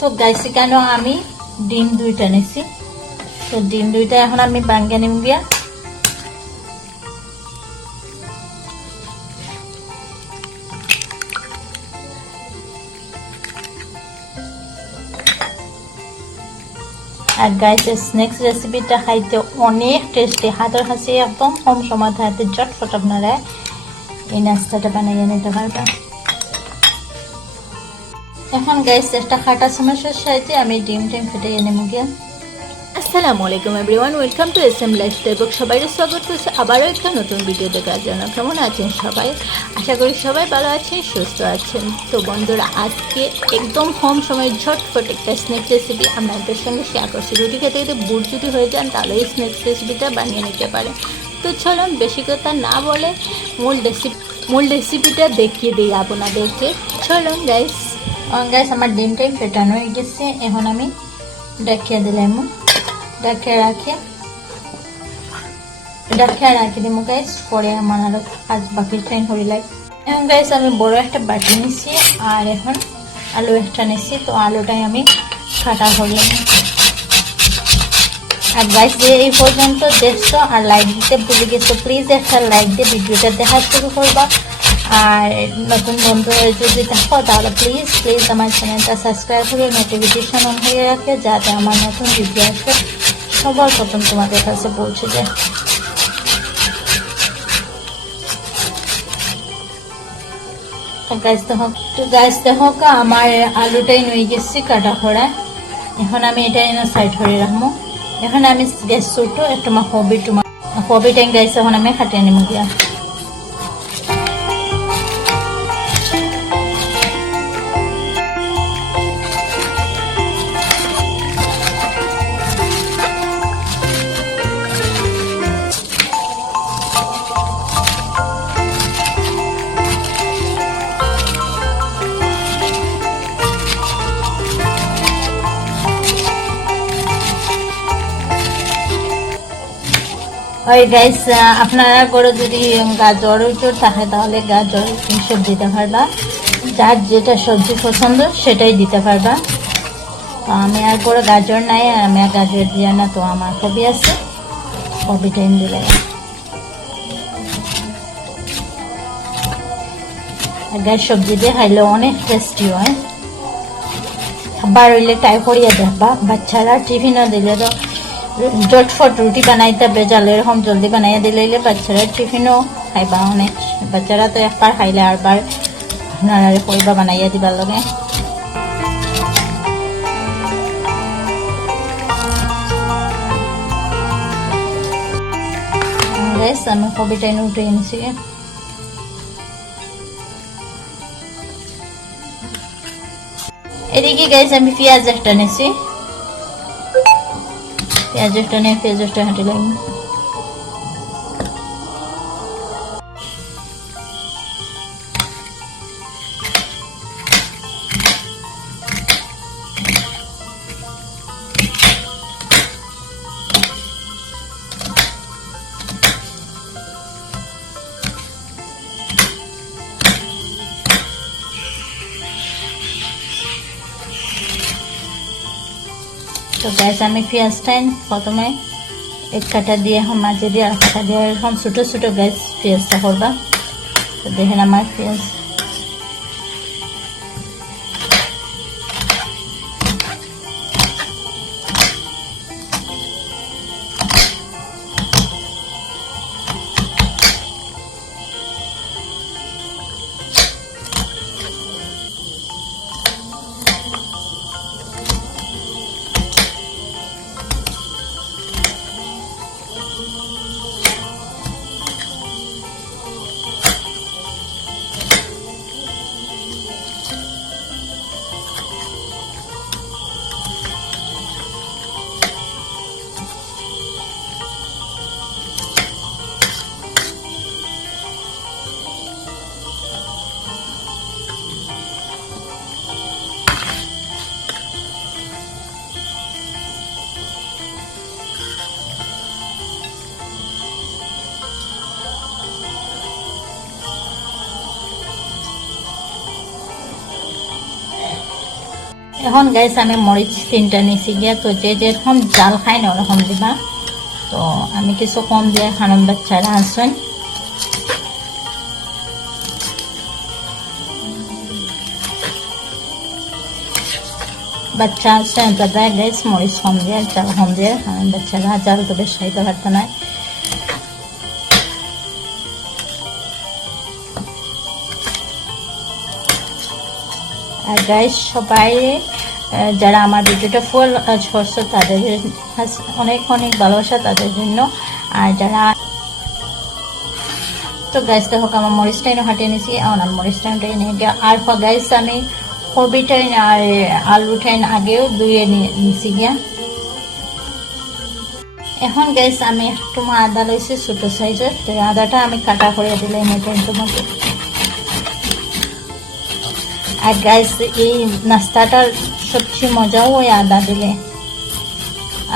তো গাইস কেন আমি ডিম দুইটা নিছি। তো ডিম দুইটা এখন আমি ভাঙ্গে নিম গিয়া। আর গাইস স্ন্যাক্স রেসিপিটা খাইতে অনেক টেস্টি, হাতের কাছে একদম কম সময় হাতে ঝটফট আপনারা এই নাস্তাটা বানিয়ে নিতে পারবেন। এখন গাইস একটা খাটা সমস্যার সাথে আমি ডিম ফেটে নেব গিয়া। আসসালামু আলাইকুম everyone, welcome to SM lifestyle. সবাইকে স্বাগত করছি আবারও একটা নতুন ভিডিও দেখার জন্য। কেমন আছেন সবাই? আশা করি সবাই ভালো আছেন, সুস্থ আছেন। তো বন্ধুরা, আজকে একদম কম সময়ে ঝটফট একটা স্ন্যাক্স রেসিপি আপনাদের সঙ্গে শেয়ার করছি। রুটি খেতে খেতে বুট যদি হয়ে যান তাহলে এই স্ন্যাক্স রেসিপিটা বানিয়ে নিতে পারেন। তো চলুন বেশি কথা না বলে মূল রেসিপিটা দেখিয়ে দিই আপনাদেরকে। চলুন গাইস। আমার ডিমটাই ফেটানো হয়ে গেছে, এখন আমি দেখিয়ে দিলাম। ডাকিয়ে রাখি দিব গাইস, পরে আমার আরো কাজ বাকি টাইম হয়ে লাগে। এখন গাইস আমি বড় একটা বাটি নিছি আর এখন আলু একটা নিছি। তো আলুটাই আমি কাটা করলাম। আর গাইস যে এই পর্যন্ত দেখছো আর লাইক দিতে ভুলে গেছো, প্লিজ একটা লাইক দিয়ে ভিডিওটা দেখা শুরু করবা। আর নতুন বন্ধু যদি দেখো তাহলে প্লিজ আমার চ্যানেলটা সাবস্ক্রাইব করে নোটিফিকেশন অন হয়ে রাখে, যাতে আমার নতুন ভিডিও আসবে সবার প্রথম তোমাদের কাছে পৌঁছে যায়। গাইস দেখো আমার আলুটাই নই গেছি কাটা করা। এখন আমি এটা সাইড করে রাখবো। এখন আমি গ্যাস ছোট একটু হবিটাই গাইস এখন আমি খাটিয়ে নেবো গিয়া। ওই গাইস আপনারা করে যদি গাজর থাকে তাহলে গাজর সব দিতে পারবা, যার যেটা সবজি পছন্দ সেটাই দিতে পারবা। আমি আর করে গাজর নাই, আর আমি আর গাজর দিয়ে না, তো আমার কবি আছে, কবি টাইম দিলে গাছ সবজি দিয়ে খাইলে অনেক টেস্টি হয়। খাবার হইলে ট্রাই করিয়া দেখবা। বাচ্চারা টিফিনও দিলে তো ঝটফট রুটি বানাইতে বেজাল এরকম জলদি বানাইয়া দিলে বাচ্চারা টিফিনও খাইবা অনেক। বাচ্চারা তো একবার খাইলে আরবার আপনারা কইবা বানাইয়া দিবার লগে। আমি কবিটাই উঠে এনেছি। এদিকে গাইস আমি পেঁয়াজ একটা নিয়েছি, পেঁয়াজটা নিয়ে পেঁয়াজটা হাঁটে লাগবে। তো গাইস আমি পেঁয়াজটা প্রথমে এক কাটা দিয়ে এখন মাঝে দিয়ে আর কাটা দিয়ে এরকম ছোটো ছোটো গাইস পেঁয়াজটা করবা। তো দেখেন আমার পেঁয়াজ এখন গাইস আমি মরিচ 3টা নিছি গিয়া, তো যে যেরকম জাল খাই না ওরকম দিবা। তো আমি কিছু কম দিয়ে খানোর বাচ্চারা আসেন। বাচ্চা আছে দাদা গাইস মরিচ কম দিয়ে জাল কম দিয়ে খানোর বাচ্চারা, জাল তো বেশ খাইতে পারতো না। আর গাইস সবাই যারা আমার ভিডিওটা ফুল করছে তাদের অনেক অনেক ভালোবাসা তাদের জন্য। আর যারা তো গাইস দেখো আমার মরিচটাই হাঁটিয়ে নিয়েছি, আমার মরিচটাই নিয়ে গিয়ে আর গাইস আমি কবিটাই আর আলুটাই আগেও ধুয়ে নিয়েছি গিয়া। এখন গাইস আমি একটু আদা লইছি ছোট সাইজের, আদাটা আমি কাটা করে দিলাম এটার মধ্যে। আর গাইস এই নাস্তাটার সবচেয়ে মজাও ওই আদা দিলে,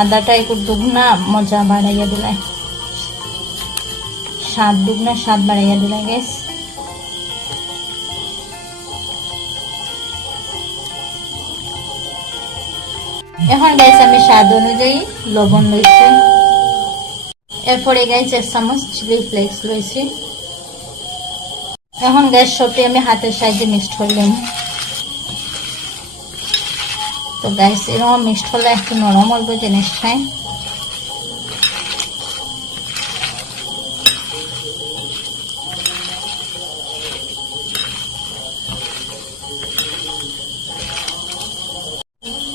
আদাটা একটু দুগুনা মজা বাড়াইয়া দিলে, স্বাদ দুগুনা স্বাদ বাড়াইয়া দিলে গাইস। এখন গাইস আমি স্বাদ অনুযায়ী লবণ লইছি, এরপরে গাইস 1 চামচ চিলি ফ্লেক্স লইছি। এখন গ্যাস সবটি আমি হাতের সাহায্যে মিক্সড করলাম। তো গ্যাস এরকম মিক্সড হলে একটু নরম হইব জিনিসটাই।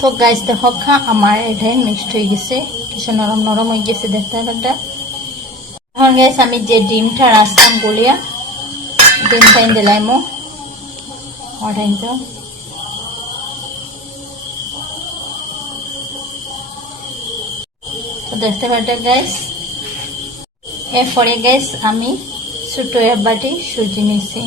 তো গাইস দেখো আমার এটাই মিক্সড হয়ে গেছে, কিছু নরম নরম হয়ে গেছে দেখতে একটা। এখন গাইস আমি যে ডিমটা রাখলাম গলিয়া ডিমটা দিলাম তো দেখতে পাচ্ছেন গাইস। এরপরে গাইস আমি ছোট এক বাটি সুজি নিয়েছি,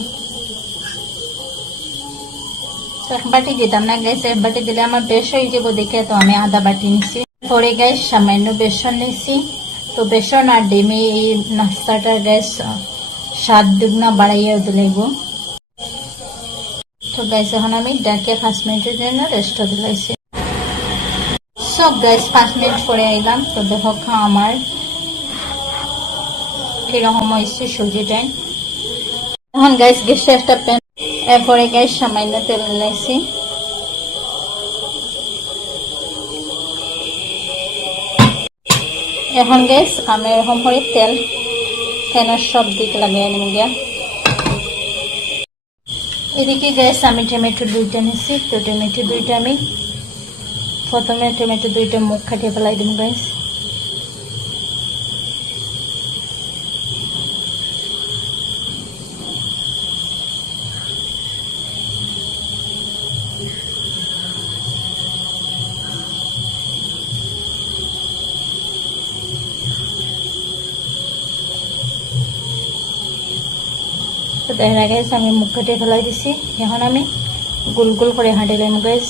এক বাটি দিতাম না গাইস, এক বাটি দিলে আমার বেশ হয়ে যাবো দেখে, তো আমি আধা বাটি নিছি। পরে গাইস সামান্য বেসন নিছি, তো বেসন আর ডিমে এই নাস্তাটা গাইস স্বাদ দুগুনা বাড়াইয়া দিলাইব। তো গাইস এখন আমি ডাকিয়া 5 মিনিটের জন্য রেস্ট দিলাইছি। সব গাইস 5 মিনিট পরে আইলাম, তো দেখো আমার কিরকম হয়েছে সুজিটাই। এখন গাইস গ্যাসে একটা প্যান, এরপরে গাইস সামান্য তেল দিলাইছি। এখন গাইস আমি এরকম করে তেল ফ্যানের সব দিকে লাগিয়ে নিব গিয়া। এদিকে গাইস আমি টমেটো 2টা নিছি, তো টমেটো 2টা আমি প্রথমে টমেটো 2টা মুখ কাটিয়ে ফেলাই দিব গাইস। তো দেখা গেছে আমি মুখ কাটিয়ে ফেলাই দিছি, এখন আমি গোল গোল করে হাঁটিলাম গাইস।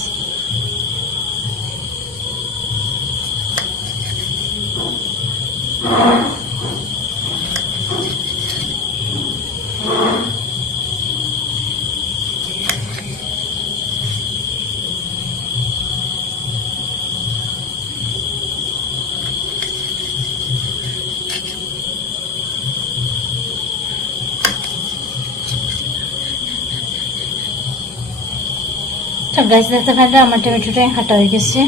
তো গাইস দেখতে পাচ্ছেন আমার টমেটোটাই হাঁটা হয়ে গেছে।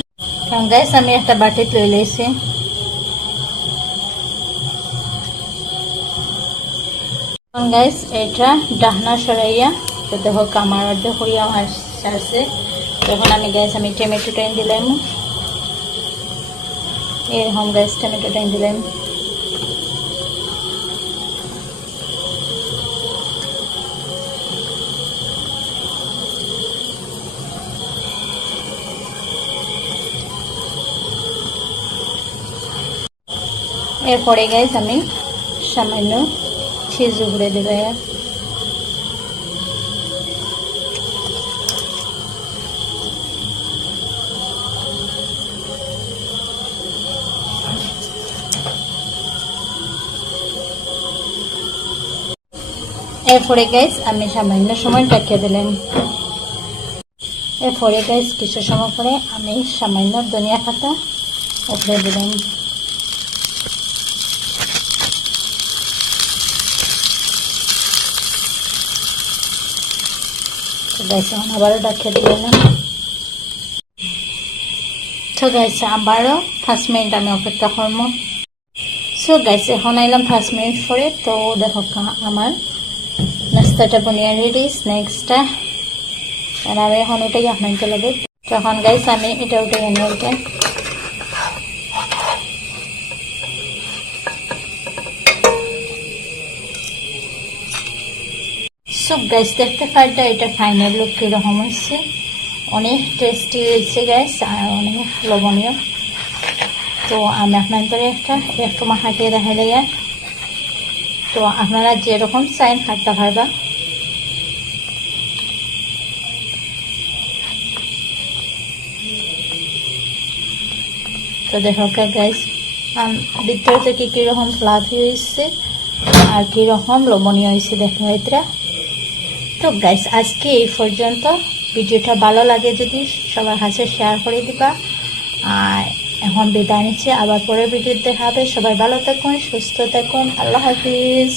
কারণ গাইস আমি একটা বাটি লই লইছি। গাইস এটা ডাহনা সরাইয়া তো দেখো কামার অর্ধেক হইয়া আসছে। তখন আমি গাইস আমি টমেটোটা দিলাম, এরকম গাইস টমেটোটা দিলাম। এরপরে গাইস আমি সামান্য চিজ ঘুরে দেব। এরপরে গাইস আমি সামান্য সময় ঢাকিয়ে দিলাম। পরে গাইস, কিছু সময় পরে আমি সামান্য ধনিয়া পাতা উপরে দিলাম। গাইস এখন আবারও ঢাকিয়ে দিলাম। তো গাইস আবারও 5 মিনিট আমি অপেক্ষা করবো। সো গাইস এখন আইলাম 5 মিনিট পরে। তো দেখো আমার নাস্তাটা বনিয়ে রেডি, স্ন্যাক্সটা। আর আমি এখন ওটাই আপনাকে লাগে। তখন গাইস আমি এটা উঠে এনে ওটা সব গাইস দেখতে পারটা এটা ফাইনাল লুক কিরকম হয়েছে। অনেক টেস্টি হয়েছে গাইস আর অনেক লবণীয়। তো আমি আপনাদের একটু মাখাটিয়ে দেখাই দেয়। তো আপনারা যেরকম চাইন খাটতে পারবা। তো দেখো গাইস ভিতর থেকে কিরকম ফ্লাফি হয়েছে আর কিরকম লবণীয় হয়েছে দেখো এটা। তো গাইস আজকে এই পর্যন্ত। ভিডিওটা ভালো লাগে যদি সবার কাছে শেয়ার করে দিবা। আর এখন বিদায় নিচ্ছি, আবার পরে ভিডিও দেখা হবে। সবাই ভালো থাকুন, সুস্থ থাকুন। আল্লাহ হাফিজ।